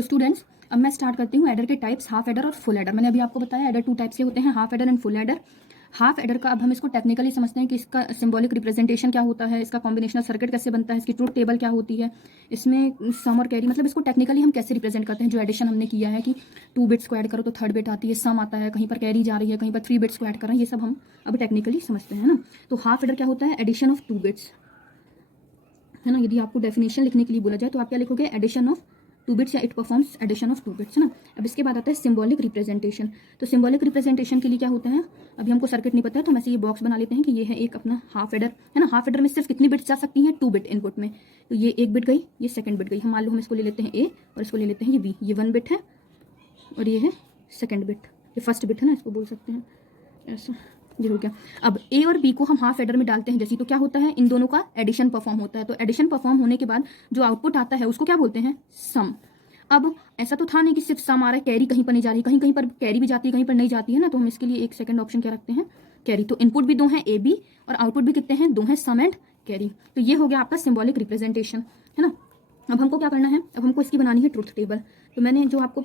तो स्टूडेंट्स अब मैं स्टार्ट करती हूँ एडर के टाइप्स, हाफ एडर और फुल एडर। मैंने अभी आपको बताया एडर 2 टाइप्स के होते हैं, half adder and full adder. Half adder का अब हम इसको टेक्निकली समझते हैं कि इसका सिंबॉलिक रिप्रेजेंटेशन क्या होता है, इसका कॉम्बिनेशनल सर्किट कैसे बनता है, इसकी ट्रूथ टेबल क्या होती है, इसमें सम और कैरी मतलब इसको टेक्निकली हम कैसे रिप्रेजेंट करते हैं। जो एडिशन हमने किया है कि 2 बिट्स को ऐड करो तो थर्ड बिट आती है, सम आता है, कहीं पर कैरी जा रही है, कहीं पर 3 बिट्स को ऐड कर रहे हैं, ये सब हम अब टेक्निकली समझते हैं ना। तो हाफ एडर क्या होता है, एडिशन ऑफ 2 बिट्स, है ना। यदि आपको डेफिनेशन लिखने के लिए बोला जाए तो आप क्या लिखोगे, एडिशन ऑफ 2 बिट्स या it performs addition of 2 bits, है ना। अब इसके बाद आता है सिंबॉलिक रिप्रेजेंटेशन। तो सिंबॉलिक रिप्रेजेंटेशन के लिए क्या होता है, अभी हमको सर्किट नहीं पता है तो हम ऐसे ये बॉक्स बना लेते हैं कि ये है एक अपना हाफ एडर, है ना। हाफ एडर में सिर्फ कितनी बिट्स जा सकती हैं, 2 बिट इनपुट में। तो ये 1 बिट गई, ये सेकंड बिट गई। हम मान लो हम इसको ले लेते हैं ए और इसको ले लेते हैं ये बी। ये 1 बिट है और ये है सेकंड बिट, ये फर्स्ट बिट है ना, इसको बोल सकते हैं ऐसा। ये हो गया। अब ए और बी को हम हाफ एडर में डालते हैं जैसे, तो क्या होता है, इन दोनों का एडिशन परफॉर्म होता है। तो एडिशन परफॉर्म होने के बाद जो आउटपुट आता है उसको क्या बोलते हैं, सम। अब ऐसा तो था नहीं कि सिर्फ सम आ रहा है, कैरी कहीं पर नहीं जा रही, कहीं कहीं पर कैरी भी जाती है, कहीं पर नहीं जाती है ना। तो हम इसके लिए एक सेकंड ऑप्शन क्या रखते हैं, कैरी। तो इनपुट भी 2 हैं ए बी और आउटपुट भी कितने हैं, 2 हैं, सम एंड कैरी। तो ये हो गया आपका सिंबॉलिक रिप्रेजेंटेशन, है ना। अब हमको क्या करना है, अब हमको इसकी बनानी है ट्रुथ टेबल। तो मैंने जो आपको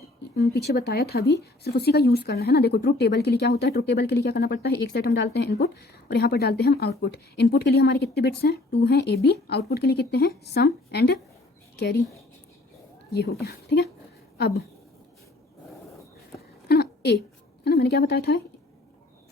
पीछे बताया था अभी, सिर्फ उसी का यूज़ करना है ना। देखो ट्रुथ टेबल के लिए क्या होता है, ट्रुथ टेबल के लिए क्या करना पड़ता है, एक साइड हम डालते हैं इनपुट और यहाँ पर डालते हैं हम आउटपुट। इनपुट के लिए हमारे कितने बिट्स हैं, 2 हैं ए बी, आउटपुट के लिए कितने हैं, सम एंड कैरी। ये हो गया, ठीक है। अब है ना ए, है ना, मैंने क्या बताया था,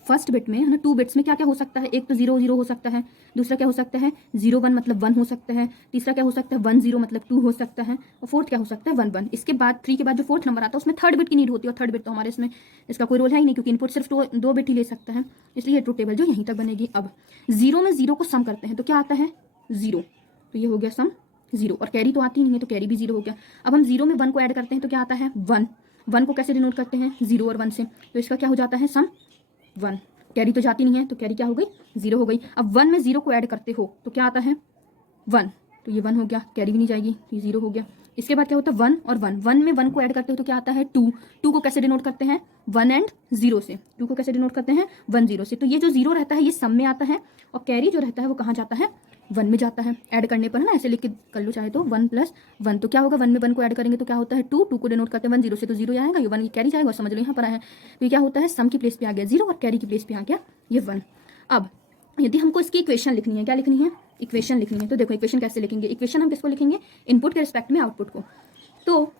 फर्स्ट बिट में है ना 2 बिट्स में क्या क्या हो सकता है, एक तो 0 0 हो सकता है, दूसरा क्या हो सकता है 0 1 मतलब 1 हो सकता है, तीसरा क्या हो सकता है 1 0 मतलब 2 हो सकता है, और फोर्थ क्या हो सकता है 1 1। इसके बाद 3 के बाद जो फोर्थ नंबर आता है उसमें थर्ड बिट की नीड होती है, और थर्ड बिट तो हमारे इसमें इसका कोई रोल है ही नहीं क्योंकि इनपुट सिर्फ 2 बिट ही ले सकता है, इसलिए ट्रुथ टेबल जो यहीं तक बनेगी। अब 0 में 0 को सम करते हैं तो क्या आता है 0, तो ये हो गया सम 0, और कैरी तो आती नहीं है तो कैरी भी 0 हो गया। अब हम 0 में 1 को ऐड करते हैं तो क्या आता है 1, 1 को कैसे डिनोट करते हैं 0 और 1 से, तो इसका क्या हो जाता है सम 1। कैरी तो जाती नहीं है तो कैरी क्या हो गई 0 हो गई। अब 1 में 0 को ऐड करते हो तो क्या आता है 1, तो ये 1 हो गया, कैरी भी नहीं जाएगी तो ये 0 हो गया। इसके बाद क्या होता है 1 और 1, 1 में 1 को ऐड करते हो तो क्या आता है 2, 2 को कैसे डिनोट करते हैं 1 एंड 0 से, 2 को कैसे डिनोट करते हैं 1 0 से। तो ये जो 0 रहता है ये सम में आता है और कैरी जो रहता है वो कहाँ जाता है 1 में जाता है। ऐड करने पर है ना, ऐसे लिख के कर लो चाहे तो 1 + 1, तो क्या होगा 1 में 1 को ऐड करेंगे तो क्या होता है 2, 2 को डिनोट करते हैं 1 0 से, तो 0 आएगा, ये 1 कैरी जाएगा, समझ लो यहाँ पर है। तो ये क्या होता है सम की प्लेस पे आ गया 0 और कैरी की प्लेस पे आ गया ये 1। अब यदि हमको इसकी इक्वेशन लिखनी है, क्या लिखनी है, इक्वेशन लिखनी है, तो देखो इक्वेशन कैसे लिखेंगे, इक्वेशन हम किसको लिखेंगे, इनपुट के रिस्पेक्ट में आउटपुट को। तो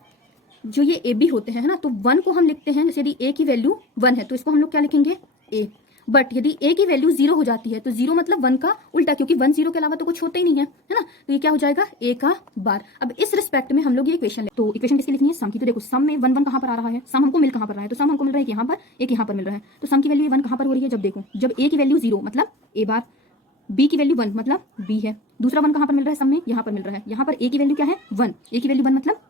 जो ये ए बी होते हैं ना, तो 1 को हम लिखते हैं, जैसे यदि ए की वैल्यू 1 है तो इसको हम लोग क्या लिखेंगे ए, बट यदि ए की वैल्यू 0 हो जाती है तो 0 मतलब 1 का उल्टा, क्योंकि 1 0 के अलावा तो कुछ होता ही नहीं है ना। तो ये क्या हो जाएगा ए का बार। अब इस रिस्पेक्ट में हम लोग ये इक्वेशन तो इक्वेशन किसकी लिखनी है, सम की। तो देखो सम में 1 1 कहाँ पर आ रहा है, सम हमको मिल कहाँ पर रहा है, तो सम हमको मिल रहा है यहाँ पर, एक यहाँ पर मिल रहा है, तो सम की वैल्यू 1 कहाँ पर हो रही है, जब देखो जब ए की वैल्यू 0 मतलब ए बार, बी की वैल्यू 1 मतलब बी है, दूसरा 1 कहाँ पर मिल रहा है सम में, यहाँ पर मिल रहा है, यहाँ पर ए की वैल्यू क्या है 1, ए की वैल्यू 1 मतलब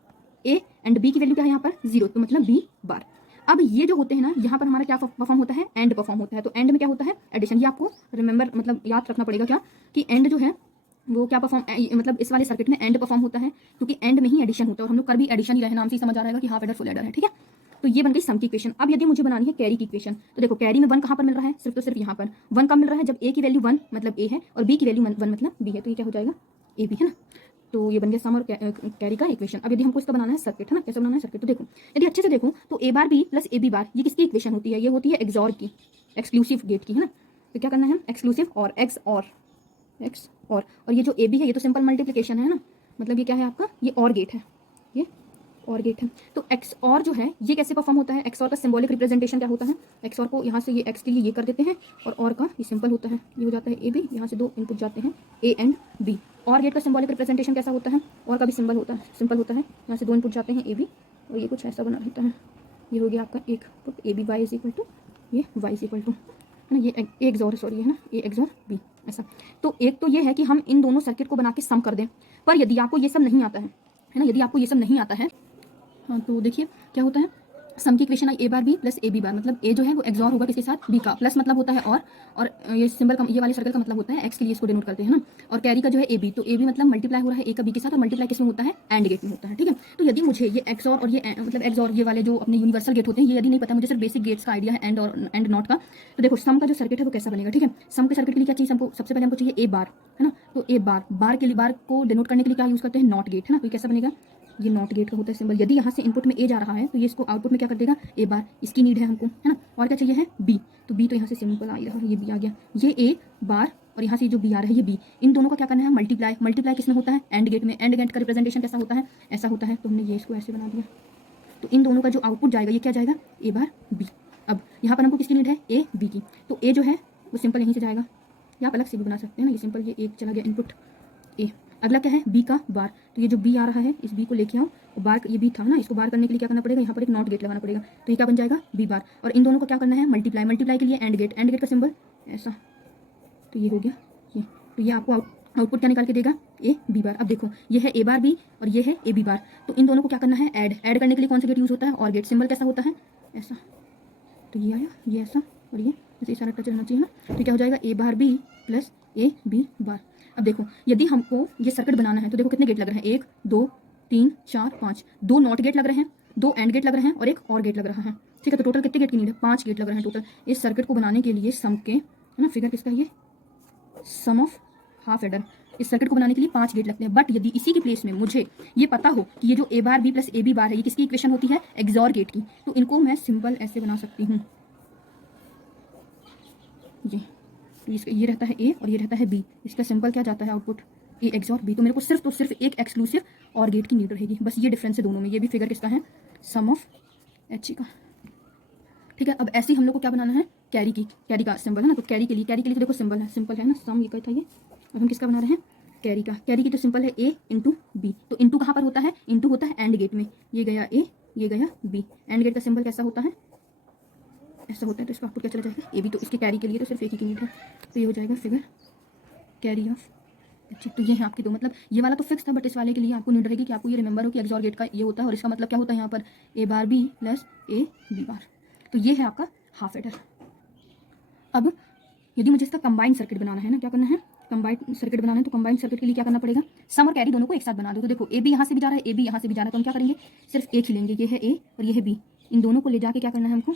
ए एंड बी की वैल्यू क्या है यहाँ पर 0, तो मतलब बी बार। अब ये जो होते हैं ना, यहाँ पर हमारा क्या परफॉर्म होता है, एंड परफॉर्म होता है। तो एंड में क्या होता है एडिशन, ये आपको रिमेंबर मतलब याद रखना पड़ेगा क्या, कि एंड जो है वो क्या परफॉर्म मतलब इस वाले सर्किट में एंड परफॉर्म होता है, क्योंकि एंड में ही एडिशन होता है, और हम लोग कर भी एडिशन ही रहे, नाम से ही समझ आ रहा है कि हाफ एडर फुल एडर है, ठीक है। तो ये बन गई सम की इक्वेशन। अब यदि मुझे बनानी है कैरी की इक्वेशन, तो देखो कैरी में 1 कहाँ पर मिल रहा है, सिर्फ तो सिर्फ यहाँ पर 1 कब मिल रहा है, जब ए की वैल्यू 1 मतलब ए है और बी की वैल्यू 1 मतलब बी है, तो ये क्या हो जाएगा ए बी, है ना। तो ये बन गया सम और कैरी का इक्वेशन। अब यदि हमको इसका बनाना है सर्किट, है ना, कैसे बनाना है सर्किट, तो देखो यदि अच्छे से देखो तो A bar B plus A B bar ये किसकी इक्वेशन होती है, ये होती है एक्सऑर की, एक्सक्लूसिव गेट की, है ना। तो क्या करना है एक्सक्लूसिव और एक्स और ये जो ए बी है ये तो सिंपल मल्टीप्लिकेशन है ना, मतलब ये क्या है आपका, ये और गेट है, ये और गेट है। तो एक्स और जो है ये कैसे परफॉर्म होता है, एक्स और का सिंबॉलिक रिप्रेजेंटेशन क्या होता है, एक्स और को यहाँ से ये एक्स के लिए ये कर देते हैं और का ये सिंपल होता है, ये हो जाता है ए बी, यहाँ से 2 इनपुट जाते हैं ए एंड बी। और गेट का सिंबॉलिक रिप्रेजेंटेशन कैसा होता है, और का भी सिंबल होता है, सिंपल होता है, यहाँ से 2 इनपुट जाते हैं ए बी और ये कुछ ऐसा बना रहता है, ये हो गया आपका एक put A B Y is equal to ये वाई इज इक्वल टू, है ना, ये ए एक्सॉर सॉरी है ना, ए एक्सॉर बी ऐसा। तो एक तो ये है कि हम इन दोनों सर्किट को बना के सम कर दें, पर यदि आपको ये सब नहीं आता है ना, यदि आपको ये सब नहीं आता है, हाँ, तो देखिए क्या होता है सम की equation I A bar B plus A B bar, मतलब ए जो है वो एक्सॉर होगा किसके साथ बी का, प्लस मतलब होता है और ये सिंबल का ये वाले सर्कल का मतलब होता है एक्स के लिए इसको डिनोट करते हैं ना, और कैरी का जो है ए बी, तो ए बी मतलब मल्टीप्लाई हो रहा है ए का बी के साथ, और मल्टीप्लाई किसमें होता है एंड गेट में होता है, ठीक है। तो यदि मुझे ये एक्सॉर और ये मतलब एक्सॉर ये वाले जो अपने यूनिवर्सल गेट होते हैं ये यदि नहीं पता, मुझे सिर्फ बेसिक गेट्स का आइडिया है एंड और एंड नॉट का, तो देखो सम का जो सर्किट है वो कैसा बनेगा, ठीक है। सम के सर्किट के लिए क्या चाहिए हमको, सबसे पहले हमको चाहिए ए बार, है ना। तो ए बार के लिए बार को डिनोट करने के लिए क्या यूज करते हैं नॉट गेट, है ना। तो कैसा बनेगा ये नॉट गेट का होता है सिंबल। यदि यहाँ से इनपुट में ए जा रहा है तो ये इसको आउटपुट में क्या कर देगा, ए बार। इसकी नीड है हमको, है ना। और क्या चाहिए है, बी। तो बी तो यहाँ से सिंपल आ ही रहा है, ये बी आ गया। ये ए बार और यहाँ से जो बी आ रहा है ये बी। इन दोनों का क्या करना है, मल्टीप्लाई। मल्टीप्लाई किसमें होता है, एंड गेट में। एंड गेट का रिप्रेजेंटेशन कैसा होता है, ऐसा होता है। तो हमने ये इसको ऐसे बना दिया। तो इन दोनों का जो आउटपुट जाएगा ये क्या जाएगा, ए बार बी। अब यहाँ पर हमको किसकी नीड है, ए बी की। तो ए जो है वो सिंपल यहीं से जाएगा, या आप अलग से भी बना सकते हैं ना। ये सिंपल ये एक चला गया इनपुट ए। अगला क्या है, बी का बार। तो ये जो बी आ रहा है इस बी को लेके आओ, और बार ये बी था ना, इसको बार करने के लिए क्या करना पड़ेगा, यहाँ पर एक नॉट गेट लगाना पड़ेगा। तो ये क्या बन जाएगा, बी बार। और इन दोनों को क्या करना है, मल्टीप्लाई। मल्टीप्लाई के लिए एंड गेट। एंड गेट का सिंबल ऐसा। तो ये हो गया ये। तो ये आपको आउटपुट क्या निकाल के देगा, ए बी बार। अब देखो ये है ए बार बी और ये है ए बी बार। तो इन दोनों को क्या करना है, ऐड। ऐड करने के लिए कौन सा गेट यूज होता है, और गेट। सिंबल कैसा होता है, ऐसा। तो ये आया, ये ऐसा और ये ऐसे इशारा टच रहना चाहिए ना। तो क्या हो जाएगा, A bar B plus A B bar. अब देखो यदि हमको ये सर्किट बनाना है तो देखो कितने गेट लग रहे हैं, 1 2 3 4 5। 2 नॉट गेट लग रहे हैं, 2 एंड गेट लग रहे हैं और एक और गेट लग रहा है। ठीक है, तो टोटल कितने गेट की नीड है, 5 गेट लग रहे हैं टोटल। इस सर्किट को बनाने के लिए सम के, है ना, फिगर किसका है ये, सम ऑफ हाफ एडर। इस सर्किट को बनाने के लिए 5 गेट लगते हैं। बट यदि इसी के प्लेस में मुझे ये पता हो कि ये जो A bar B plus A B bar है ये किसकी इक्वेशन होती है, एक्सॉर गेट की, तो इनको मैं सिंपल ऐसे बना सकती हूँ। ये तो इसका ये रहता है ए और ये रहता है बी। इसका सिंपल क्या जाता है आउटपुट, ए एक्सॉर बी। तो मेरे को सिर्फ एक एक्सक्लूसिव और गेट की नीड रहेगी, बस ये डिफरेंस है दोनों में। ये भी फिगर किसका है, सम ऑफ एच का। ठीक है, अब ऐसे ही हम लोग को क्या बनाना है, कैरी की। कैरी का सिंबल है ना, तो कैरी के लिए तो देखो सिंबल है, सिंपल है ना, सम ये था ये। अब हम किसका बना रहे हैं, कैरी का। कैरी की जो सिंपल है ए इंटू बी। तो इंटू कहाँ पर होता है, इंटू होता है एंड गेट में। ये गया ए, ये गया बी। एंड गेट का सिंबल कैसा होता है, ऐसा होता है। तो इसका आउटपुट क्या चला जाएगा, ए बी। तो इसके कैरी के लिए तो सिर्फ एक ही की नीड है। तो ये हो जाएगा फिगर कैरी ऑफ। अच्छा, तो ये है आपकी दो, मतलब ये वाला तो फिक्स था, बट इस वाले के लिए आपको नीड रहेगी कि आपको ये रिमेंबर हो कि एक्सॉर गेट का ये होता है, और इसका मतलब क्या होता है यहाँ पर, A bar B plus A B bar. तो ये है आपका हाफ एडर। अब यदि मुझे इसका कंबाइंड सर्किट बनाना है ना, क्या करना है, कंबाइंड सर्किट बनाना है, तो कंबाइंड सर्किट के लिए क्या करना पड़ेगा, सम और कैरी दोनों को एक साथ बना दो। तो देखो ए बी यहाँ से भी जा रहा है, ए बी यहाँ से भी जा रहा है, तो हम क्या करेंगे, सिर्फ एक ही लेंगे। ये है ए और ये है बी। इन दोनों को ले जाके क्या करना है हमको,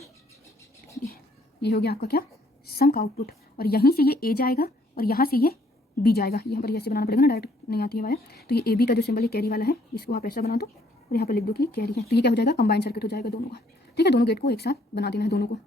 ये हो गया आपका क्या, सम का आउटपुट। और यहीं से ये ए जाएगा और यहाँ से ये बी जाएगा। यहाँ पर ऐसे बनाना पड़ेगा ना, डायरेक्ट नहीं आती है वाया। तो ये ए बी का जो सिंबल है कैरी वाला है, इसको आप ऐसा बना दो और यहाँ पर लिख दो कि कैरी है। तो ये क्या हो जाएगा, कंबाइंड सर्किट हो जाएगा दोनों का। ठीक है, दोनों गेट को एक साथ बना देना है दोनों को।